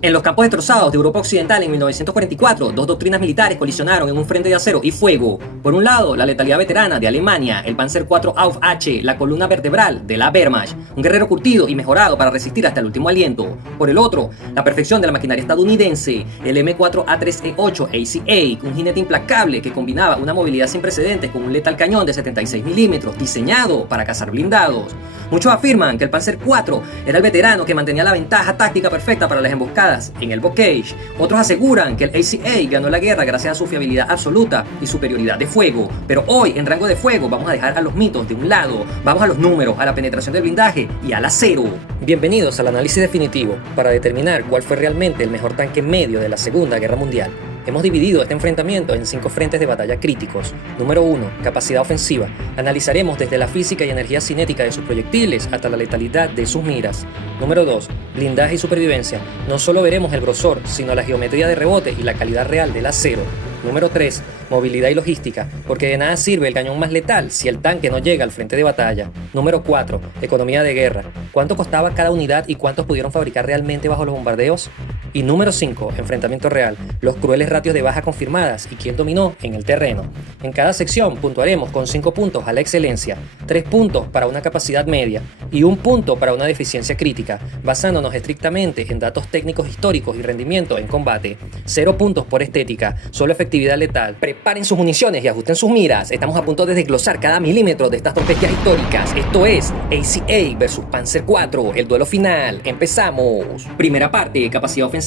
En los campos destrozados de Europa Occidental en 1944, dos doctrinas militares colisionaron en un frente de acero y fuego. Por un lado, la letalidad veterana de Alemania, el Panzer IV Auf H, la columna vertebral de la Wehrmacht, un guerrero curtido y mejorado para resistir hasta el último aliento. Por el otro, la perfección de la maquinaria estadounidense, el M4A3E8 ACA, un jinete implacable que combinaba una movilidad sin precedentes con un letal cañón de 76 milímetros diseñado para cazar blindados. Muchos afirman que el Panzer IV era el veterano que mantenía la ventaja táctica perfecta para las emboscadas en el bocage. Otros aseguran que el ACA ganó la guerra gracias a su fiabilidad absoluta y superioridad de fuego. Pero hoy, en rango de fuego, vamos a dejar a los mitos de un lado, vamos a los números, a la penetración del blindaje y al acero. Bienvenidos al análisis definitivo para determinar cuál fue realmente el mejor tanque medio de la Segunda Guerra Mundial. Hemos dividido este enfrentamiento en 5 frentes de batalla críticos. Número 1. Capacidad ofensiva. Analizaremos desde la física y energía cinética de sus proyectiles hasta la letalidad de sus miras. Número 2. Blindaje y supervivencia. No solo veremos el grosor, sino la geometría de rebote y la calidad real del acero. Número 3. Movilidad y logística, porque de nada sirve el cañón más letal si el tanque no llega al frente de batalla. Número 4. Economía de guerra. ¿Cuánto costaba cada unidad y cuántos pudieron fabricar realmente bajo los bombardeos? Y número 5, enfrentamiento real, los crueles ratios de baja confirmadas y quién dominó en el terreno. En cada sección puntuaremos con 5 puntos a la excelencia, 3 puntos para una capacidad media y 1 punto para una deficiencia crítica, basándonos estrictamente en datos técnicos históricos y rendimiento en combate. 0 puntos por estética, solo efectividad letal. Preparen sus municiones y ajusten sus miras, estamos a punto de desglosar cada milímetro de estas dos bestias históricas. Esto es ACA versus Panzer IV, el duelo final. Empezamos. Primera parte, capacidad ofensiva.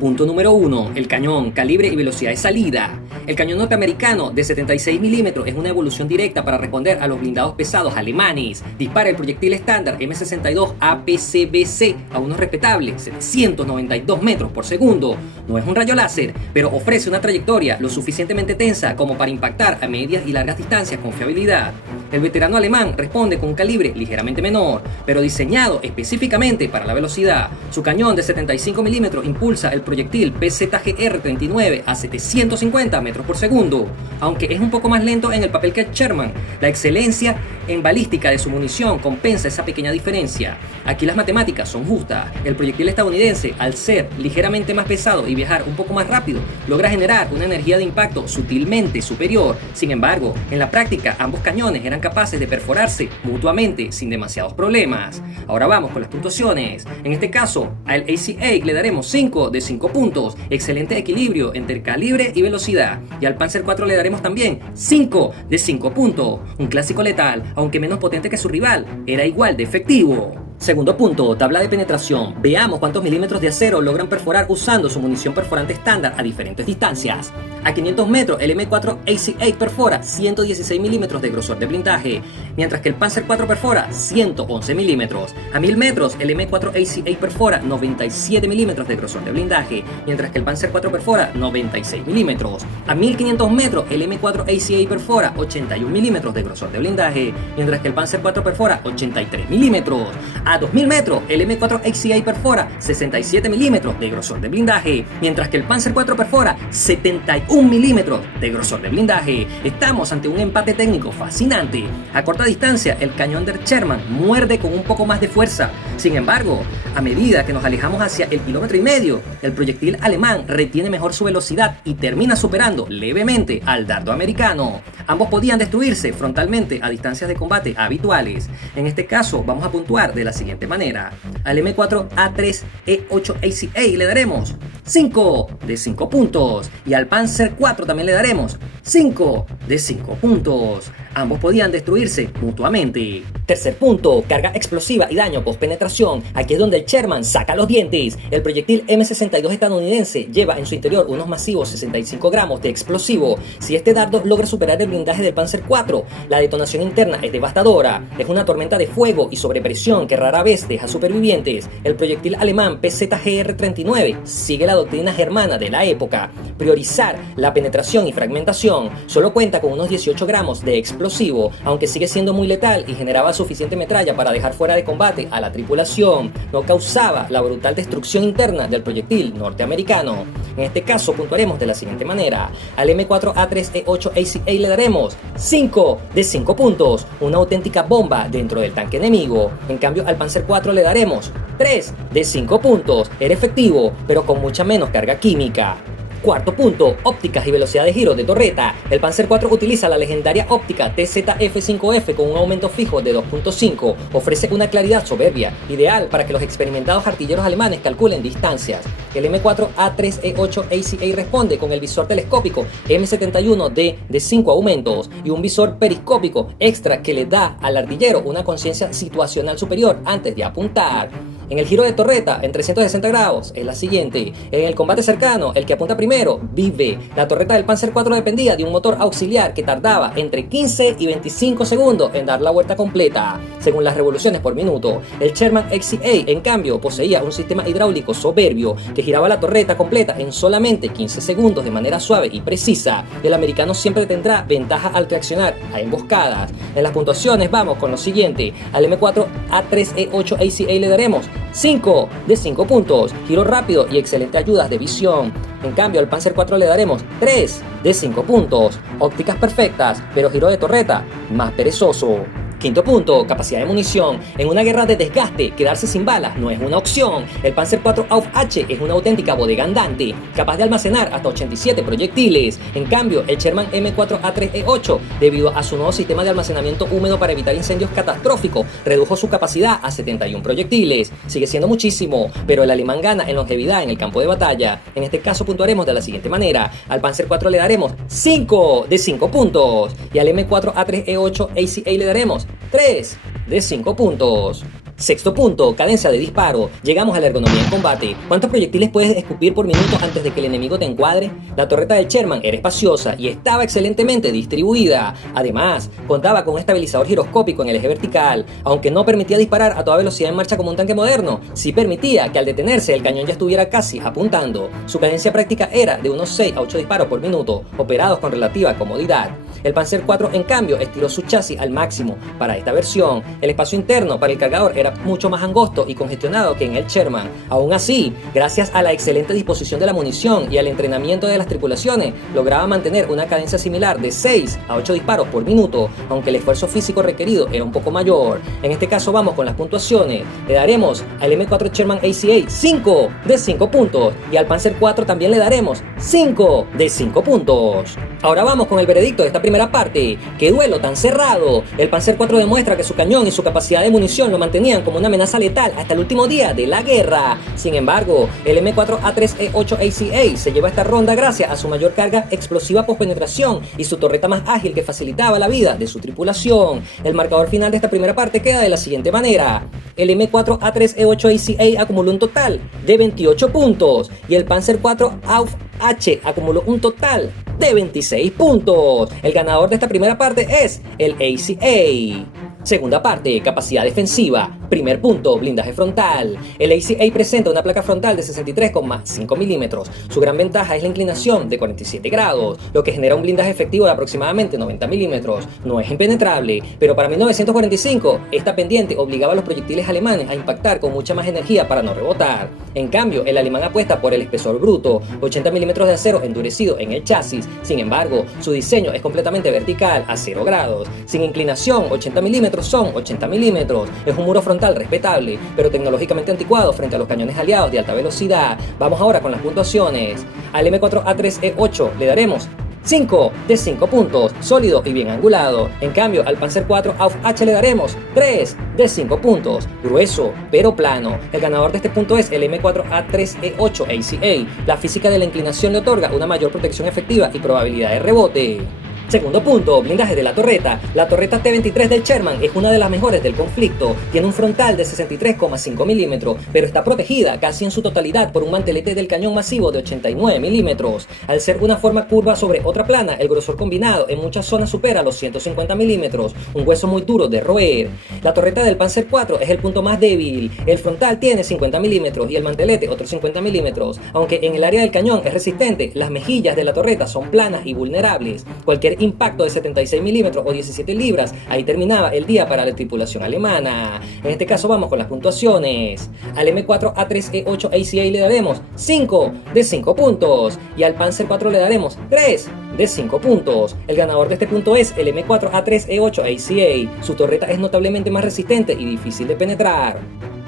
Punto número 1, el cañón, calibre y velocidad de salida. El cañón norteamericano de 76 milímetros es una evolución directa para responder a los blindados pesados alemanes. Dispara el proyectil estándar M62 APCBC a unos respetables 792 metros por segundo. No es un rayo láser, pero ofrece una trayectoria lo suficientemente tensa como para impactar a medias y largas distancias con fiabilidad. El veterano alemán responde con un calibre ligeramente menor, pero diseñado específicamente para la velocidad. Su cañón de 75 milímetros impulsa el proyectil PZGR-39 a 750 metros por segundo. Aunque es un poco más lento en el papel que Sherman, la excelencia en balística de su munición compensa esa pequeña diferencia. Aquí las matemáticas son justas. El proyectil estadounidense, al ser ligeramente más pesado y viajar un poco más rápido, logra generar una energía de impacto sutilmente superior. Sin embargo, en la práctica, ambos cañones eran capaces de perforarse mutuamente sin demasiados problemas. Ahora vamos con las puntuaciones. En este caso, al ACA le daremos 5 de 5 puntos, excelente equilibrio entre calibre y velocidad. Y al Panzer IV le daremos también 5 de 5 puntos. Un clásico letal, aunque menos potente que su rival, era igual de efectivo. Segundo punto, tabla de penetración. Veamos cuántos milímetros de acero logran perforar usando su munición perforante estándar a diferentes distancias. A 500 metros, el M4 ACA perfora 116 milímetros de grosor de blindaje, mientras que el Panzer IV perfora 111 milímetros. A 1000 metros, el M4 ACA perfora 97 milímetros de grosor de blindaje, mientras que el Panzer IV perfora 96 milímetros. A 1500 metros, el M4 ACA perfora 81 milímetros de grosor de blindaje, mientras que el Panzer IV perfora 83 milímetros. A 2000 metros, el M4 ACA perfora 67 milímetros de grosor de blindaje, mientras que el Panzer IV perfora 71 milímetros de grosor de blindaje. Estamos ante un empate técnico fascinante. A corta distancia, el cañón de Sherman muerde con un poco más de fuerza. Sin embargo, a medida que nos alejamos hacia el 1,5 kilómetros, el proyectil alemán retiene mejor su velocidad y termina superando levemente al dardo americano. Ambos podían destruirse frontalmente a distancias de combate habituales. En este caso, vamos a puntuar de la siguiente manera. Al M4A3E8 ACA le daremos 5 de 5 puntos y al Panzer IV también le daremos 5 de 5 puntos. Ambos podían destruirse mutuamente. Tercer punto, carga explosiva y daño post penetración. Aquí es donde el Sherman saca los dientes. El proyectil M62 estadounidense lleva en su interior unos masivos 65 gramos de explosivo. Si este dardo logra superar el blindaje del Panzer IV, la detonación interna es devastadora. Es una tormenta de fuego y sobrepresión que rara vez deja supervivientes. El proyectil alemán PZGR-39 sigue la doctrina germana de la época: priorizar la penetración y fragmentación. Solo cuenta con unos 18 gramos de explosivo explosivo, aunque sigue siendo muy letal y generaba suficiente metralla para dejar fuera de combate a la tripulación, no causaba la brutal destrucción interna del proyectil norteamericano. En este caso puntuaremos de la siguiente manera: al M4A3E8 ACA le daremos 5 de 5 puntos, una auténtica bomba dentro del tanque enemigo. En cambio al Panzer IV le daremos 3 de 5 puntos, era efectivo pero con mucha menos carga química. Cuarto punto, ópticas y velocidad de giro de torreta. El Panzer IV utiliza la legendaria óptica TZF5F con un aumento fijo de 2.5. Ofrece una claridad soberbia, ideal para que los experimentados artilleros alemanes calculen distancias. El M4A3E8 ACA responde con el visor telescópico M71D de 5 aumentos y un visor periscópico extra que le da al artillero una conciencia situacional superior antes de apuntar. En el giro de torreta en 360 grados es la siguiente: en el combate cercano, el que apunta primero vive. La torreta del Panzer IV dependía de un motor auxiliar que tardaba entre 15 y 25 segundos en dar la vuelta completa, según las revoluciones por minuto. El Sherman XCA, en cambio, poseía un sistema hidráulico soberbio que giraba la torreta completa en solamente 15 segundos de manera suave y precisa. El americano siempre tendrá ventaja al reaccionar a emboscadas. En las puntuaciones vamos con lo siguiente: al M4A3E8 ACA le daremos 5 de 5 puntos, giro rápido y excelente ayudas de visión. En cambio al Panzer IV le daremos 3 de 5 puntos, ópticas perfectas, pero giro de torreta más perezoso. Quinto punto, capacidad de munición. En una guerra de desgaste, quedarse sin balas no es una opción. El Panzer IV AUF-H es una auténtica bodega andante, capaz de almacenar hasta 87 proyectiles. En cambio, el Sherman M4A3E8, debido a su nuevo sistema de almacenamiento húmedo para evitar incendios catastróficos, redujo su capacidad a 71 proyectiles. Sigue siendo muchísimo, pero el alemán gana en longevidad en el campo de batalla. En este caso puntuaremos de la siguiente manera: al Panzer IV le daremos 5 de 5 puntos y al M4A3E8 ACA le daremos 3 de 5 puntos. Sexto punto, cadencia de disparo. Llegamos a la ergonomía en combate. ¿Cuántos proyectiles puedes escupir por minuto antes de que el enemigo te encuadre? La torreta del Sherman era espaciosa y estaba excelentemente distribuida. Además, contaba con un estabilizador giroscópico en el eje vertical. Aunque no permitía disparar a toda velocidad en marcha como un tanque moderno, sí permitía que al detenerse el cañón ya estuviera casi apuntando. Su cadencia práctica era de unos 6 a 8 disparos por minuto, operados con relativa comodidad. El Panzer IV, en cambio, estiró su chasis al máximo. Para esta versión, el espacio interno para el cargador era mucho más angosto y congestionado que en el Sherman. Aún así, gracias a la excelente disposición de la munición y al entrenamiento de las tripulaciones, lograba mantener una cadencia similar de 6 a 8 disparos por minuto, aunque el esfuerzo físico requerido era un poco mayor. En este caso vamos con las puntuaciones. Le daremos al M4 Sherman ACA 5 de 5 puntos y al Panzer IV también le daremos 5 de 5 puntos. Ahora vamos con el veredicto de esta primera parte. ¡Qué duelo tan cerrado! El Panzer IV demuestra que su cañón y su capacidad de munición lo mantenían como una amenaza letal hasta el último día de la guerra. Sin embargo, el M4A3E8 ACA se lleva esta ronda gracias a su mayor carga explosiva pospenetración y su torreta más ágil que facilitaba la vida de su tripulación. El marcador final de esta primera parte queda de la siguiente manera: el M4A3E8 ACA acumuló un total de 28 puntos y el Panzer IV AUF-H acumuló un total de 26 puntos. El ganador de esta primera parte es el ACA. Segunda parte, capacidad defensiva. Primer punto, blindaje frontal. El ACA presenta una placa frontal de 63,5 milímetros. Su gran ventaja es la inclinación de 47 grados, lo que genera un blindaje efectivo de aproximadamente 90 milímetros. No es impenetrable, pero para 1945, esta pendiente obligaba a los proyectiles alemanes a impactar con mucha más energía para no rebotar. En cambio, el alemán apuesta por el espesor bruto, 80 milímetros de acero endurecido en el chasis. Sin embargo, su diseño es completamente vertical, a 0 grados. Sin inclinación, 80 milímetros son 80 milímetros. Es un muro frontal respetable, pero tecnológicamente anticuado frente a los cañones aliados de alta velocidad. Vamos ahora con las puntuaciones. Al M4A3E8 le daremos 5 de 5 puntos, sólido y bien angulado. En cambio, al Panzer IV AUF-H le daremos 3 de 5 puntos, grueso pero plano. El ganador de este punto es el M4A3E8 ACA. La física de la inclinación le otorga una mayor protección efectiva y probabilidad de rebote. Segundo punto, blindaje de la torreta. La torreta T-23 del Sherman es una de las mejores del conflicto. Tiene un frontal de 63,5 milímetros, pero está protegida casi en su totalidad por un mantelete del cañón masivo de 89 milímetros. Al ser una forma curva sobre otra plana, el grosor combinado en muchas zonas supera los 150 milímetros, un hueso muy duro de roer. La torreta del Panzer IV es el punto más débil. El frontal tiene 50 milímetros y el mantelete otros 50 milímetros. Aunque en el área del cañón es resistente, las mejillas de la torreta son planas y vulnerables. Cualquier primer impacto de 76 milímetros o 17 libras, ahí terminaba el día para la tripulación alemana. En este caso vamos con las puntuaciones. Al M4A3E8 ACA le daremos 5 de 5 puntos y al Panzer IV le daremos 3 de 5 puntos. El ganador de este punto es el M4A3E8 ACA. Su torreta es notablemente más resistente y difícil de penetrar.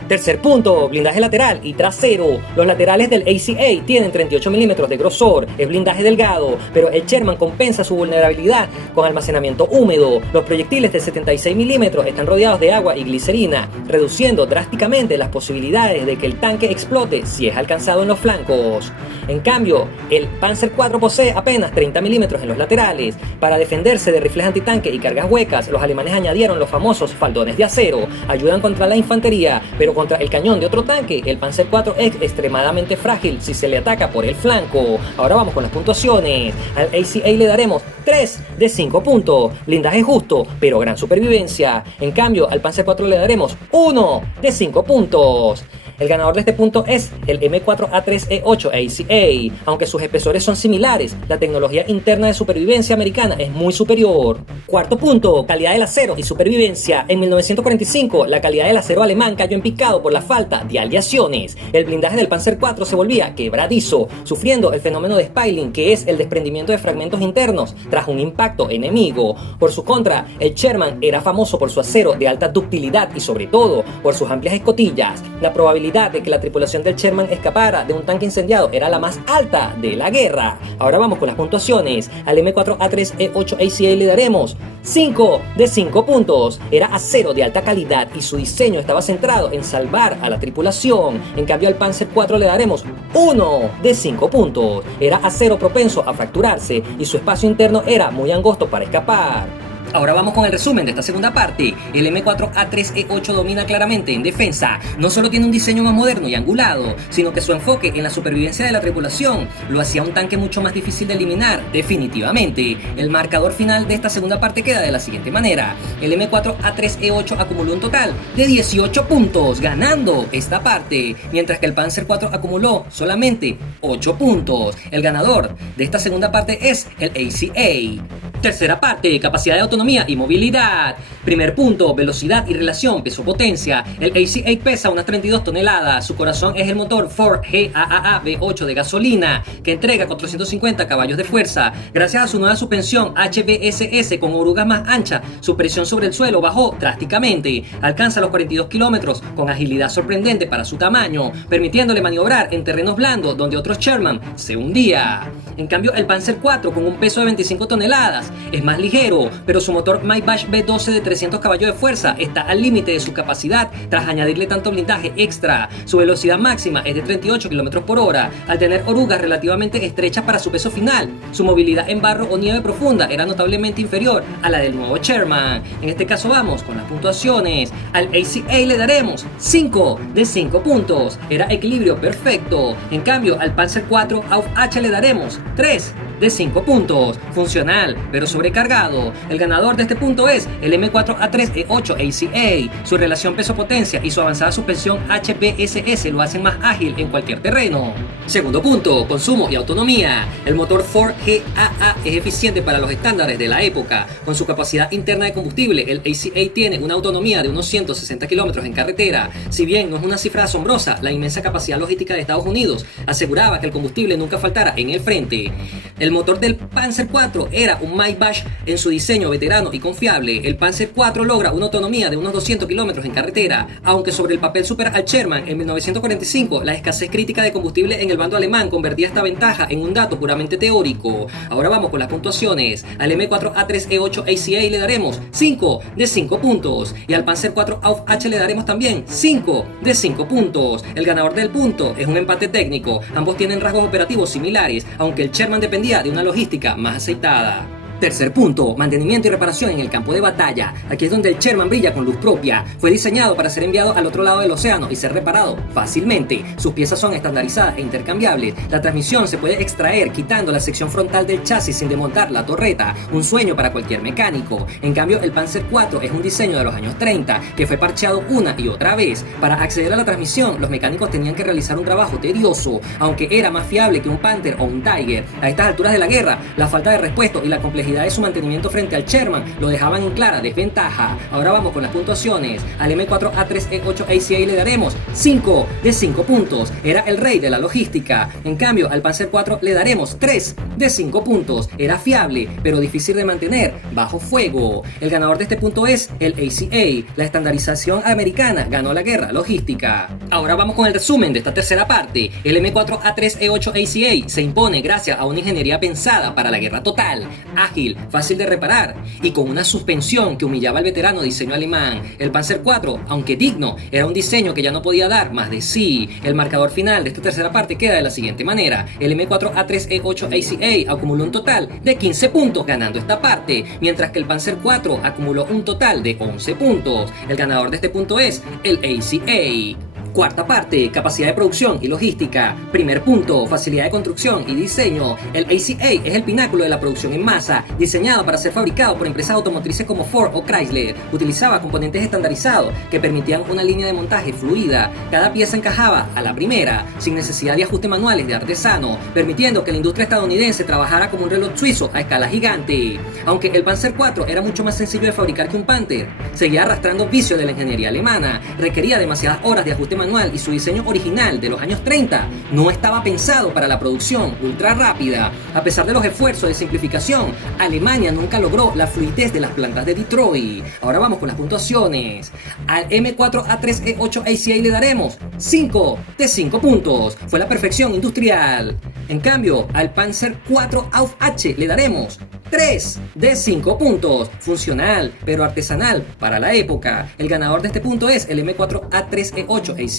Tercer punto, blindaje lateral y trasero. Los laterales del ACA tienen 38 milímetros de grosor, es blindaje delgado, pero el Sherman compensa su vulnerabilidad con almacenamiento húmedo. Los proyectiles de 76 milímetros están rodeados de agua y glicerina, reduciendo drásticamente las posibilidades de que el tanque explote si es alcanzado en los flancos. En cambio, el Panzer IV posee apenas 30 milímetros en los laterales. Para defenderse de rifles antitanque y cargas huecas, los alemanes añadieron los famosos faldones de acero. Ayudan contra la infantería, pero contra el cañón de otro tanque, el Panzer IV es extremadamente frágil si se le ataca por el flanco. Ahora vamos con las puntuaciones. Al ACA le daremos 3 de 5 puntos. Blindaje justo, pero gran supervivencia. En cambio, al Panzer IV le daremos 1 de 5 puntos. El ganador de este punto es el M4A3E8 ACA. Aunque sus espesores son similares, la tecnología interna de supervivencia americana es muy superior. Cuarto punto, calidad del acero y supervivencia. En 1945, la calidad del acero alemán cayó en picado por la falta de aleaciones. El blindaje del Panzer IV se volvía quebradizo, sufriendo el fenómeno de spalling, que es el desprendimiento de fragmentos internos tras un impacto enemigo. Por su contra, el Sherman era famoso por su acero de alta ductilidad y sobre todo por sus amplias escotillas. La probabilidad de que la tripulación del Sherman escapara de un tanque incendiado era la más alta de la guerra. Ahora vamos con las puntuaciones. Al M4A3E8 ACA le daremos 5 de 5 puntos. Era acero de alta calidad y su diseño estaba centrado en salvar a la tripulación. En cambio al Panzer IV le daremos 1 de 5 puntos. Era acero propenso a fracturarse y su espacio interno era muy angosto para escapar. Ahora vamos con el resumen de esta segunda parte. El M4A3E8 domina claramente en defensa. No solo tiene un diseño más moderno y angulado, sino que su enfoque en la supervivencia de la tripulación lo hacía un tanque mucho más difícil de eliminar, definitivamente. El marcador final de esta segunda parte queda de la siguiente manera. El M4A3E8 acumuló un total de 18 puntos, ganando esta parte, mientras que el Panzer IV acumuló solamente 8 puntos. El ganador de esta segunda parte es el ACA. Tercera parte, capacidad de autonomía y movilidad. Primer punto, velocidad y relación peso-potencia. El ACA pesa unas 32 toneladas. Su corazón es el motor Ford GAAA V8 de gasolina, que entrega 450 caballos de fuerza. Gracias a su nueva suspensión HBSS con orugas más anchas, su presión sobre el suelo bajó drásticamente. Alcanza los 42 kilómetros con agilidad sorprendente para su tamaño, permitiéndole maniobrar en terrenos blandos donde otros Sherman se hundía. En cambio, el Panzer IV, con un peso de 25 toneladas, es más ligero, pero su motor Maybach V12 de 300 caballos de fuerza está al límite de su capacidad tras añadirle tanto blindaje extra. Su velocidad máxima es de 38 km por hora, al tener orugas relativamente estrechas para su peso final. Su movilidad en barro o nieve profunda era notablemente inferior a la del nuevo Sherman. En este caso vamos con las puntuaciones. Al ACA le daremos 5 de 5 puntos. Era equilibrio perfecto. En cambio, al Panzer IV AUF-H le daremos 3 de 5 puntos. Funcional, pero sobrecargado. El ganador de este punto es el M4A3E8 ACA. Su relación peso-potencia y su avanzada suspensión HPSS lo hacen más ágil en cualquier terreno. Segundo punto, consumo y autonomía. El motor Ford GAA es eficiente para los estándares de la época. Con su capacidad interna de combustible, el ACA tiene una autonomía de unos 160 kilómetros en carretera. Si bien no es una cifra asombrosa, la inmensa capacidad logística de Estados Unidos aseguraba que el combustible nunca faltara en el frente. El motor del Panzer IV era un Maybach en su diseño veterano y confiable. El Panzer IV logra una autonomía de unos 200 kilómetros en carretera, aunque sobre el papel supera al Sherman. En 1945, la escasez crítica de combustible en el bando alemán convertía esta ventaja en un dato puramente teórico. Ahora vamos con las puntuaciones. Al M4A3E8 ACA le daremos 5 de 5 puntos y al Panzer IV AUF-H le daremos también 5 de 5 puntos. El ganador del punto es un empate técnico. Ambos tienen rasgos operativos similares, aunque el Sherman dependía de una logística más aceitada. Tercer punto, mantenimiento y reparación en el campo de batalla. Aquí es donde el Sherman brilla con luz propia. Fue diseñado para ser enviado al otro lado del océano y ser reparado fácilmente. Sus piezas son estandarizadas e intercambiables. La transmisión se puede extraer quitando la sección frontal del chasis sin desmontar la torreta. Un sueño para cualquier mecánico. En cambio, el Panzer IV es un diseño de los años 30 que fue parcheado una y otra vez. Para acceder a la transmisión, los mecánicos tenían que realizar un trabajo tedioso, aunque era más fiable que un Panther o un Tiger. A estas alturas de la guerra, la falta de repuesto y la complejidad complejidad de su mantenimiento frente al Sherman lo dejaban en clara desventaja. Ahora vamos con las puntuaciones. Al M4A3E8 ACA le daremos 5 de 5 puntos. Era el rey de la logística. En cambio, al Panzer IV le daremos 3 de 5 puntos. Era fiable, pero difícil de mantener bajo fuego. El ganador de este punto es el ACA. La estandarización americana ganó la guerra logística. Ahora vamos con el resumen de esta tercera parte. El M4A3E8 ACA se impone gracias a una ingeniería pensada para la guerra total, ágil, fácil de reparar y con una suspensión que humillaba al veterano diseño alemán. El Panzer IV, aunque digno, era un diseño que ya no podía dar más de sí. El marcador final de esta tercera parte queda de la siguiente manera. El M4A3E8 ACA acumuló un total de 15 puntos ganando esta parte, mientras que el Panzer IV acumuló un total de 11 puntos. El ganador de este punto es el ACA. Cuarta parte, capacidad de producción y logística. Primer punto, facilidad de construcción y diseño. El ACA es el pináculo de la producción en masa, diseñado para ser fabricado por empresas automotrices como Ford o Chrysler. Utilizaba componentes estandarizados que permitían una línea de montaje fluida. Cada pieza encajaba a la primera, sin necesidad de ajuste manuales de artesano, permitiendo que la industria estadounidense trabajara como un reloj suizo a escala gigante. Aunque el Panzer IV era mucho más sencillo de fabricar que un Panther, seguía arrastrando vicios de la ingeniería alemana. Requería demasiadas horas de ajuste manual y su diseño original de los años 30 no estaba pensado para la producción ultra rápida. A pesar de los esfuerzos de simplificación, Alemania nunca logró la fluidez de las plantas de Detroit. Ahora vamos con las puntuaciones. Al M4A3E8 ACA le daremos 5 de 5 puntos. Fue la perfección industrial. En cambio, al Panzer IV Auf H le daremos 3 de 5 puntos. Funcional, pero artesanal para la época. El ganador de este punto es el M4A3E8 ACA.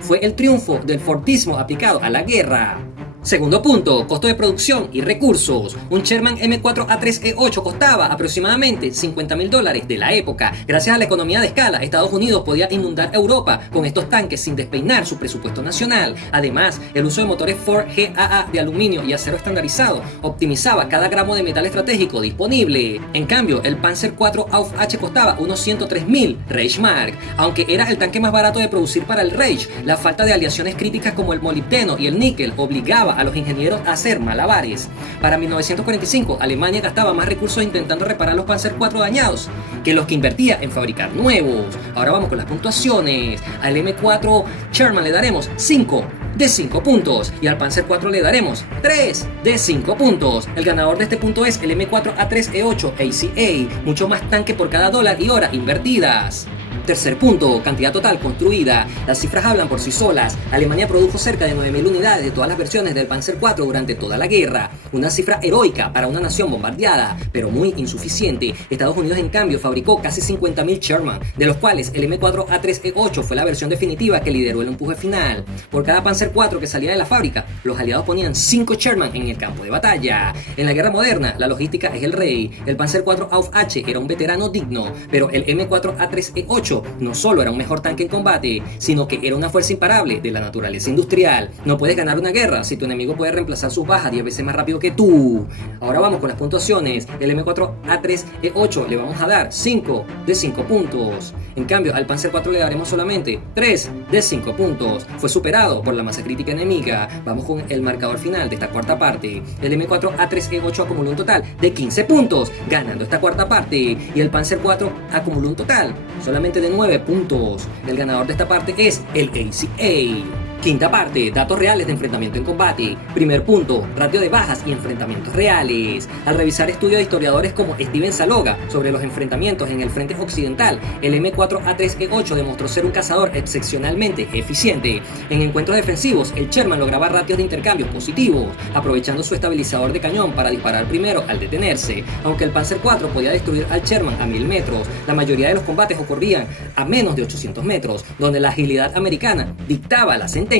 Fue el triunfo del Fordismo aplicado a la guerra. Segundo punto, costo de producción y recursos. Un Sherman M4A3E8 costaba aproximadamente $50.000 de la época. Gracias a la economía de escala, Estados Unidos podía inundar Europa con estos tanques sin despeinar su presupuesto nacional. Además, el uso de motores Ford GAA de aluminio y acero estandarizado optimizaba cada gramo de metal estratégico disponible. En cambio, el Panzer IV Auf H costaba unos 103.000 Reichsmark. Aunque era el tanque más barato de producir para el Reich, la falta de aleaciones críticas como el molibdeno y el níquel obligaba a los ingenieros a hacer malabares. Para 1945, Alemania gastaba más recursos intentando reparar los Panzer IV dañados que los que invertía en fabricar nuevos. Ahora vamos con las puntuaciones. Al M4 Sherman le daremos 5 de 5 puntos y al Panzer IV le daremos 3 de 5 puntos. El ganador de este punto es el M4A3E8 ACA, mucho más tanque por cada dólar y hora invertidas. Tercer punto, cantidad total construida. Las cifras hablan por sí solas. Alemania produjo cerca de 9.000 unidades de todas las versiones del Panzer IV durante toda la guerra. Una cifra heroica para una nación bombardeada, pero muy insuficiente. Estados Unidos, en cambio, fabricó casi 50.000 Sherman, de los cuales el M4A3E8 fue la versión definitiva que lideró el empuje final. Por cada Panzer IV que salía de la fábrica, los aliados ponían 5 Sherman en el campo de batalla. En la guerra moderna, la logística es el rey. El Panzer IV Auf H era un veterano digno, pero el M4A3E8 no solo era un mejor tanque en combate, sino que era una fuerza imparable de la naturaleza industrial. No puedes ganar una guerra si tu enemigo puede reemplazar sus bajas 10 veces más rápido que tú. Ahora vamos con las puntuaciones. El M4A3E8 le vamos a dar 5 de 5 puntos. En cambio, al Panzer IV le daremos solamente 3 de 5 puntos. Fue superado por la masa crítica enemiga. Vamos con el marcador final de esta cuarta parte. El M4A3E8 acumuló un total de 15 puntos, ganando esta cuarta parte. Y el Panzer IV acumuló un total solamente de 9 puntos. El ganador de esta parte es el ACA. Quinta parte, datos reales de enfrentamiento en combate. Primer punto, ratio de bajas y enfrentamientos reales. Al revisar estudios de historiadores como Steven Saloga sobre los enfrentamientos en el frente occidental, el M4A3E8 demostró ser un cazador excepcionalmente eficiente. En encuentros defensivos, el Sherman lograba ratios de intercambios positivos, aprovechando su estabilizador de cañón para disparar primero al detenerse. Aunque el Panzer IV podía destruir al Sherman a 1000 metros, la mayoría de los combates ocurrían a menos de 800 metros, donde la agilidad americana dictaba la sentencia.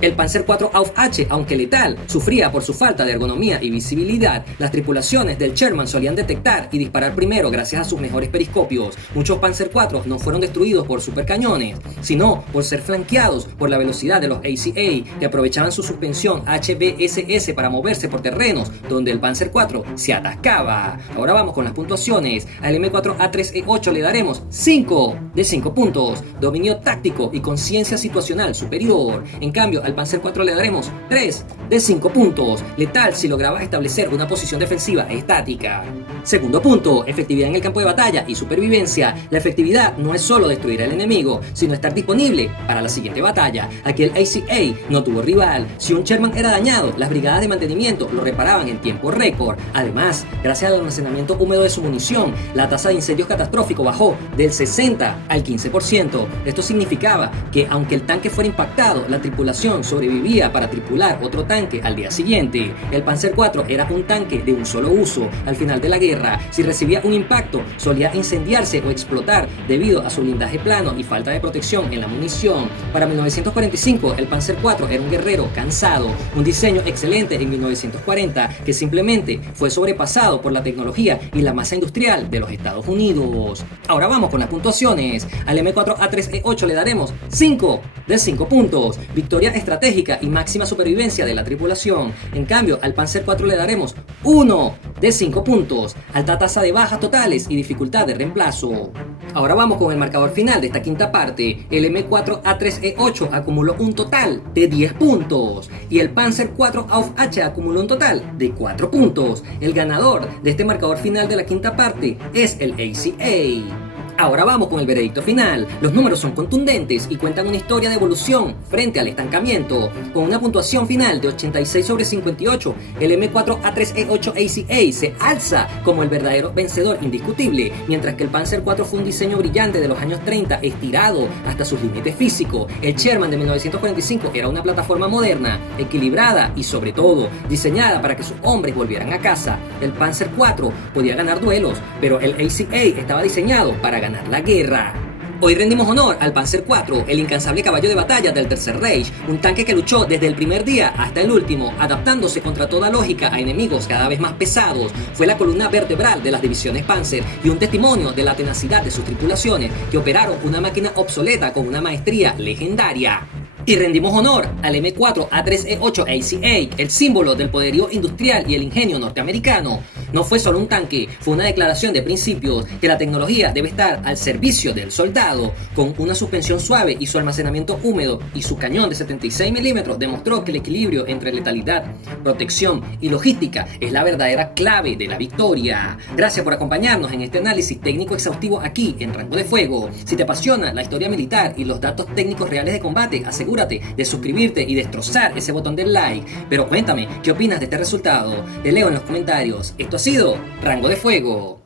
El Panzer IV Auf H, aunque letal, sufría por su falta de ergonomía y visibilidad. Las tripulaciones del Sherman solían detectar y disparar primero gracias a sus mejores periscopios. Muchos Panzer IV no fueron destruidos por supercañones, sino por ser flanqueados por la velocidad de los ACA, que aprovechaban su suspensión HBSS para moverse por terrenos donde el Panzer IV se atascaba. Ahora vamos con las puntuaciones. Al M4A3E8 le daremos 5 de 5 puntos. Dominio táctico y conciencia situacional superior. ganador. En cambio, al Panzer IV le daremos 3 de 5 puntos. Letal si lograba establecer una posición defensiva estática. Segundo punto, efectividad en el campo de batalla y supervivencia. La efectividad no es solo destruir al enemigo, sino estar disponible para la siguiente batalla. Aquí el ACA no tuvo rival. Si un Sherman era dañado, las brigadas de mantenimiento lo reparaban en tiempo récord. Además, gracias al almacenamiento húmedo de su munición, la tasa de incendios catastrófico bajó del 60 al 15%. Esto significaba que aunque el tanque fuera impactado, la tripulación sobrevivía para tripular otro tanque al día siguiente. El Panzer IV era un tanque de un solo uso. Al final de la guerra, si recibía un impacto, solía incendiarse o explotar debido a su blindaje plano y falta de protección en la munición. Para 1945, el Panzer IV era un guerrero cansado, un diseño excelente en 1940 que simplemente fue sobrepasado por la tecnología y la masa industrial de los Estados Unidos. Ahora vamos con las puntuaciones. Al M4A3E8 le daremos 5 de 5 puntos, victoria estratégica y máxima supervivencia de la tripulación. En cambio, al Panzer IV le daremos 1 de 5 puntos, alta tasa de bajas totales y dificultad de reemplazo. Ahora vamos con el marcador final de esta quinta parte. El M4A3E8 acumuló un total de 10 puntos y el Panzer IV Auf H acumuló un total de 4 puntos. El ganador de este marcador final de la quinta parte es el ACA. Ahora vamos con el veredicto final. Los números son contundentes y cuentan una historia de evolución frente al estancamiento. Con una puntuación final de 86 sobre 58, el M4A3E8 ACA se alza como el verdadero vencedor indiscutible, mientras que el Panzer IV fue un diseño brillante de los años 30 estirado hasta sus límites físicos. El Sherman de 1945 era una plataforma moderna, equilibrada y sobre todo diseñada para que sus hombres volvieran a casa. El Panzer IV podía ganar duelos, pero el ACA estaba diseñado para ganar la guerra. Hoy rendimos honor al Panzer IV, el incansable caballo de batalla del Tercer Reich, un tanque que luchó desde el primer día hasta el último, adaptándose contra toda lógica a enemigos cada vez más pesados. Fue la columna vertebral de las divisiones Panzer y un testimonio de la tenacidad de sus tripulaciones, que operaron una máquina obsoleta con una maestría legendaria. Y rendimos honor al M4A3E8 ACA, el símbolo del poderío industrial y el ingenio norteamericano. No fue solo un tanque, fue una declaración de principios que la tecnología debe estar al servicio del soldado. Con una suspensión suave y su almacenamiento húmedo y su cañón de 76 milímetros demostró que el equilibrio entre letalidad, protección y logística es la verdadera clave de la victoria. Gracias por acompañarnos en este análisis técnico exhaustivo aquí en Rango de Fuego. Si te apasiona la historia militar y los datos técnicos reales de combate, asegúrate de suscribirte y destrozar ese botón del like. Pero cuéntame, ¿qué opinas de este resultado? Te leo en los comentarios. Esto ha sido Rango de Fuego.